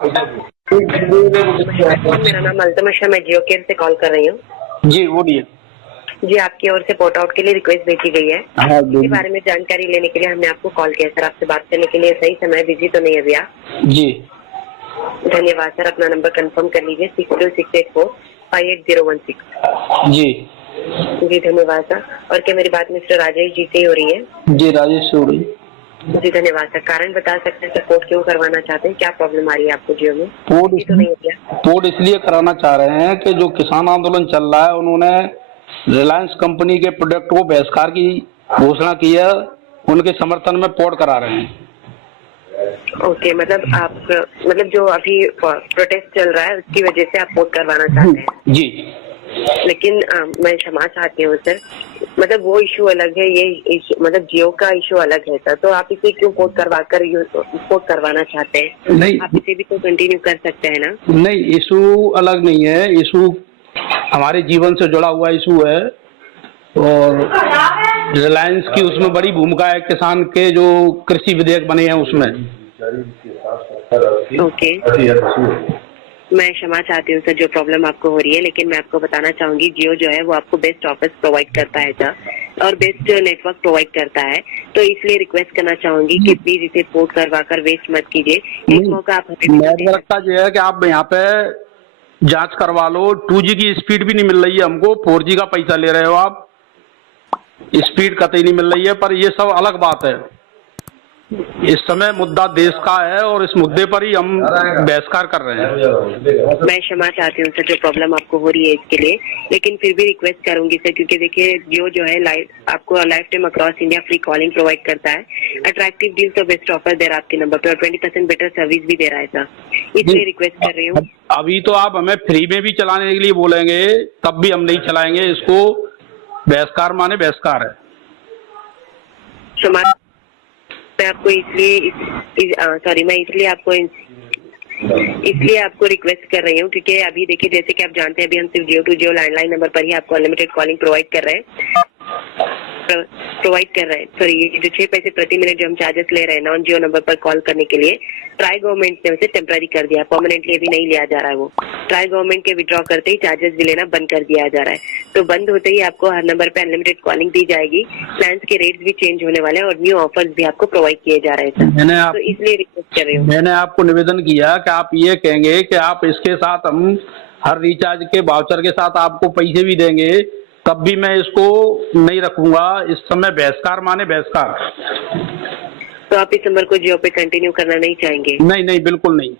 मेरा नाम अल्तमशा, मैं जियो केयर से कॉल कर रही हूँ। जी बोलिए। जी, आपकी ओर से पोर्ट आउट के लिए रिक्वेस्ट भेजी गई है। हाँ इसके बारे में जानकारी लेने के लिए हमने आपको कॉल किया सर। आपसे बात करने के लिए सही समय बिजी तो नहीं है भैया? जी धन्यवाद सर। अपना नंबर कंफर्म कर लीजिए 6268458016। जी जी धन्यवाद सर। और क्या मेरी बात मिस्टर राजेश जी से ही हो रही है? जी राजेश से हो रही। जी धन्यवाद सर। कारण बता सकते हैं सर, पोर्ट क्यों करवाना चाहते हैं? क्या प्रॉब्लम आ रही है आपको जियो में? पोर्ट तो नहीं है क्या? पोर्ट इसलिए कराना चाह रहे हैं कि जो किसान आंदोलन चल रहा है, उन्होंने रिलायंस कंपनी के प्रोडक्ट को बहिष्कार की घोषणा की है। उनके समर्थन में पोर्ट करा रहे हैं। ओके, मतलब जो अभी प्रोटेस्ट चल रहा है उसकी वजह से आप पोर्ट करवाना चाहते हैं? जी। लेकिन मैं क्षमा चाहती हूँ सर, मतलब वो इशू अलग है, ये मतलब जियो का इशू अलग है सर। तो आप इसे क्यों पोर्ट करवाना चाहते हैं? नहीं, आप इसे भी तो कंटिन्यू कर सकते हैं ना? नहीं, इशू अलग नहीं है। इशू हमारे जीवन से जुड़ा हुआ इशू है और रिलायंस की उसमें बड़ी भूमिका है। किसान के जो कृषि विधेयक बने हैं उसमें। ओके, मैं क्षमा चाहती हूँ सर जो प्रॉब्लम आपको हो रही है, लेकिन मैं आपको बताना चाहूंगी जियो जो है वो आपको बेस्ट ऑफर्स प्रोवाइड करता है सर, और बेस्ट नेटवर्क प्रोवाइड करता है। तो इसलिए रिक्वेस्ट करना चाहूंगी कि प्लीज इसे पोर्ट करवा कर वेस्ट मत कीजिए। एक मौका आप नेटवर्क का जो है कि आप यहाँ पे जांच करवा लो। 2G की स्पीड भी नहीं मिल रही है हमको, 4G का पैसा ले रहे हो आप। स्पीड कतई नहीं मिल रही है, पर ये सब अलग बात है। इस समय मुद्दा देश का है और इस मुद्दे पर ही हम बहिष्कार कर रहे हैं। मैं क्षमा चाहती हूँ सर जो प्रॉब्लम आपको हो रही है इसके लिए, लेकिन फिर भी रिक्वेस्ट करूंगी सर, क्योंकि देखिए जियो जो है आपको life time across India free calling provide करता है, अट्रैक्टिव डील्स और बेस्ट ऑफर दे रहा है आपके नंबर पे, और 20% बेटर सर्विस भी दे रहा है सर। इसलिए रिक्वेस्ट कर रही हूँ। अभी तो आप हमें फ्री में भी चलाने के लिए बोलेंगे तब भी हम नहीं चलाएंगे इसको। बहिष्कार माने बहिष्कार है। मैं आपको इसलिए आपको रिक्वेस्ट कर रही हूँ, क्योंकि अभी देखिए जैसे कि आप जानते हैं अभी हम सिर्फ जियो टू जियो लैंडलाइन नंबर पर ही आपको अनलिमिटेड कॉलिंग प्रोवाइड कर रहे हैं। सॉरी, ये जो 6 पैसे प्रति मिनट जो हम चार्जेस ले रहे हैं नॉन जियो नंबर पर कॉल करने के लिए, ट्राई गवर्नमेंट ने उसे टेम्पररी कर दिया, परमानेंटली अभी नहीं लिया जा रहा है। वो ट्राई गवर्नमेंट के विड्रॉ करते ही चार्जेस भी लेना बंद कर दिया जा रहा है। तो बंद होते ही आपको हर नंबर पे अनलिमिटेड कॉलिंग दी जाएगी, प्लान्स के रेट्स भी चेंज होने वाले हैं और न्यू ऑफर्स भी आपको प्रोवाइड किए जा रहे हैं। तो इसलिए रिक्वेस्ट कर रही हूँ। मैंने आपको निवेदन किया कि आप ये कहेंगे कि आप इसके साथ हम हर रिचार्ज के वाउचर के साथ आपको पैसे भी देंगे, तब भी मैं इसको नहीं रखूंगा। इस समय बहिष्कार माने बहिष्कार। तो आप इस नंबर को जियो पे कंटिन्यू करना नहीं चाहेंगे? नहीं नहीं, बिल्कुल नहीं।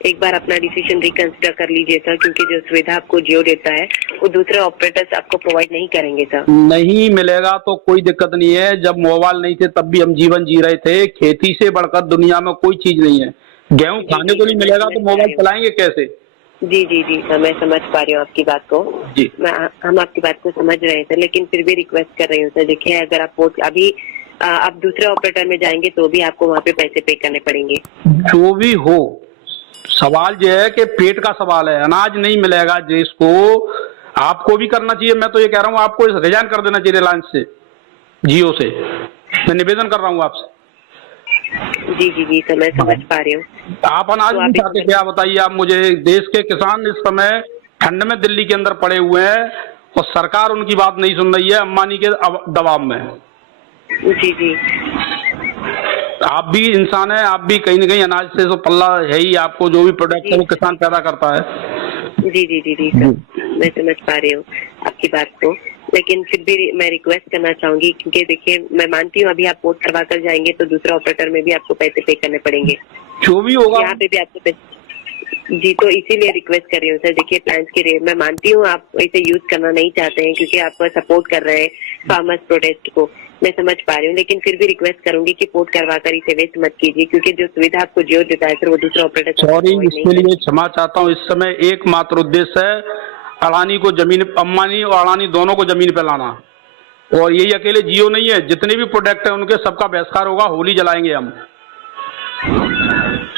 एक बार अपना डिसीजन रिकंसिडर कर लीजिए सर, क्योंकि जो सुविधा आपको जियो देता है वो दूसरे ऑपरेटर्स आपको प्रोवाइड नहीं करेंगे सर। नहीं मिलेगा तो कोई दिक्कत नहीं है। जब मोबाइल नहीं थे तब भी हम जीवन जी रहे थे। खेती से बढ़कर दुनिया में कोई चीज नहीं है। गेहूं खाने को नहीं मिलेगा तो मोबाइल चलाएंगे कैसे? जी जी जी सर, मैं समझ पा रही हूँ आपकी बात को। जी, हम आपकी बात को समझ रहे हैं सर, लेकिन फिर भी रिक्वेस्ट कर रही हूँ सर। देखिए अगर आप अभी आप दूसरे ऑपरेटर में जाएंगे तो भी आपको वहाँ पे पैसे पे करने पड़ेंगे। जो भी हो, सवाल जो है कि पेट का सवाल है। अनाज नहीं मिलेगा जिसको, आपको भी करना चाहिए। मैं तो ये कह रहा हूँ आपको रिजाइन कर देना चाहिए रिलायंस से, जियो से। मैं निवेदन कर रहा हूँ आपसे। जी जी जी सर, मैं समझ पा रही हूँ। आप अनाज नहीं चाहते क्या? बताइए आप मुझे। देश के किसान इस समय ठंड में दिल्ली के अंदर पड़े हुए हैं और सरकार उनकी बात नहीं सुन रही है, अंबानी के दबाव में। जी जी, आप भी इंसान है, आप भी कहीं ना कहीं अनाज से तो पल्ला है ही। आपको जो भी प्रोडक्ट है वो किसान पैदा करता है। जी जी जी जी सर, मैं समझ पा रही हूँ आपकी बात को, लेकिन फिर भी मैं रिक्वेस्ट करना चाहूंगी, क्योंकि देखिए मैं मानती हूँ अभी आप पोर्ट करवा कर जाएंगे तो दूसरा ऑपरेटर में भी आपको पैसे पे करने पड़ेंगे, जो भी होगा यहाँ पे भी आपको पैसे। जी, तो इसीलिए रिक्वेस्ट कर रही हूँ सर। देखिए प्लान्स के रेट मैं मानती हूँ आप इसे यूज करना नहीं चाहते हैं क्योंकि आप सपोर्ट कर रहे हैं फार्मर्स प्रोटेस्ट को, मैं समझ पा रही हूँ, लेकिन फिर भी रिक्वेस्ट करूंगी कि पोर्ट करवा कर इसे वेस्ट मत कीजिए, क्योंकि जो सुविधा आपको जियो देता है सर वो दूसरा ऑपरेटर। सॉरी, इसके लिए क्षमा चाहता हूँ। इस समय एकमात्र उद्देश्य है अडानी को जमीन, अंबानी और अडानी दोनों को जमीन पे लाना। और यही अकेले जियो नहीं है, जितने भी प्रोडक्ट है उनके सबका बहिष्कार होगा। होली जलाएंगे हम।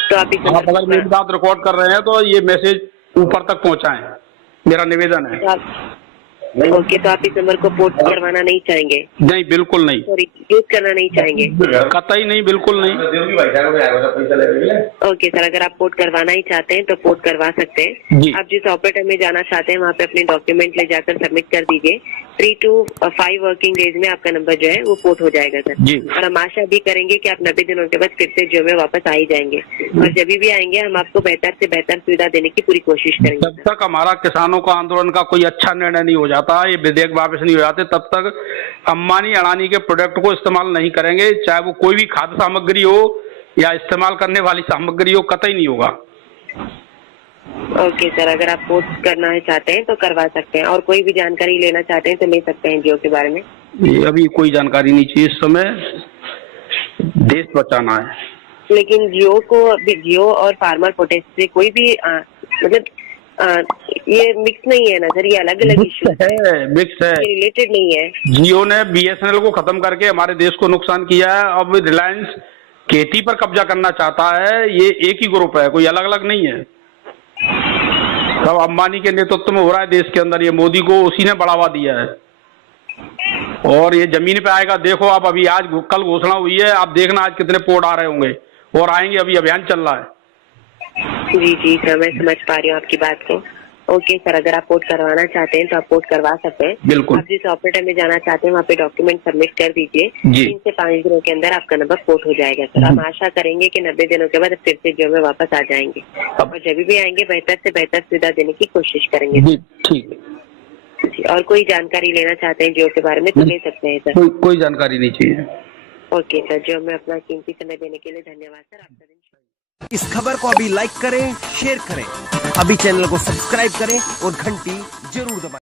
तो आप अगर मेरी बात रिकॉर्ड कर रहे हैं तो ये मैसेज ऊपर तक पहुंचाएं, मेरा निवेदन है। ओके, तो आप इस नंबर को पोर्ट करवाना नहीं चाहेंगे? नहीं, बिल्कुल नहीं। सॉरी, यूज करना नहीं चाहेंगे? कतई नहीं, बिल्कुल नहीं। ओके सर, अगर आप पोर्ट करवाना ही चाहते हैं तो पोर्ट करवा सकते हैं। जी। आप जिस ऑपरेटर में जाना चाहते हैं वहाँ पे अपने डॉक्यूमेंट ले जाकर सबमिट कर दीजिए। 3 to 5 वर्किंग डेज में आपका नंबर जो है वो पोर्ट हो जाएगा सर। जी। और हम आशा भी करेंगे कि आप 90 दिनों के बाद फिर से जियो में वापस आ ही जाएंगे, और जब भी आएंगे हम आपको बेहतर से बेहतर सुविधा देने की पूरी कोशिश करेंगे। जब तक हमारा किसानों का आंदोलन का कोई अच्छा निर्णय नहीं हो जाता, ये विधेयक वापस नहीं हो जाते, तब तक अंबानी अडानी के प्रोडक्ट को इस्तेमाल नहीं करेंगे, चाहे वो कोई भी खाद्य सामग्री हो या इस्तेमाल करने वाली सामग्री हो, कतई नहीं होगा। ओके सर, अगर आप पोर्ट करना है चाहते हैं तो करवा सकते हैं, और कोई भी जानकारी लेना चाहते हैं तो ले सकते हैं जियो के बारे में। ये अभी कोई जानकारी नहीं चाहिए, इस समय देश बचाना है। लेकिन जियो को अभी जियो और फार्मर प्रोटेस्ट से कोई भी मतलब ये मिक्स नहीं है ना सर, ये अलग अलग इशू है, मिक्स है, रिलेटेड नहीं है। जियो ने बीएसएनएल को खत्म करके हमारे देश को नुकसान किया है, अब रिलायंस खेती पर कब्जा करना चाहता है। ये एक ही ग्रुप है, कोई अलग अलग नहीं है। सब अंबानी के नेतृत्व में हो रहा है देश के अंदर, ये मोदी को उसी ने बढ़ावा दिया है, और ये जमीन पे आएगा। देखो आप, अभी आज कल घोषणा हुई है, आप देखना आज कितने पोर्ट आ रहे होंगे और आएंगे, अभी अभियान चल रहा है। जी जी सर, मैं समझ पा रही हूँ आपकी बात को। ओके सर, अगर आप पोर्ट करवाना चाहते हैं तो आप पोर्ट करवा सकते हैं। बिल्कुल। आप जिस ऑपरेटर में जाना चाहते हैं वहाँ पे डॉक्यूमेंट सबमिट कर दीजिए। 3 से 5 दिनों के अंदर आपका नंबर पोर्ट हो जाएगा सर। हम आशा करेंगे कि 90 दिनों के बाद फिर से जियो में वापस आ जाएंगे, और जब भी आएंगे बेहतर से बेहतर सुविधा देने की कोशिश करेंगे। जी ठीक जी, और कोई जानकारी लेना चाहते हैं जियो के बारे में तो ले सकते हैं सर। कोई जानकारी नहीं चाहिए। ओके सर, जियो में अपना कीमती समय देने के लिए धन्यवाद सर। आपका दिन इस खबर को अभी लाइक करें, शेयर करें, अभी चैनल को सब्सक्राइब करें और घंटी जरूर दबाएं।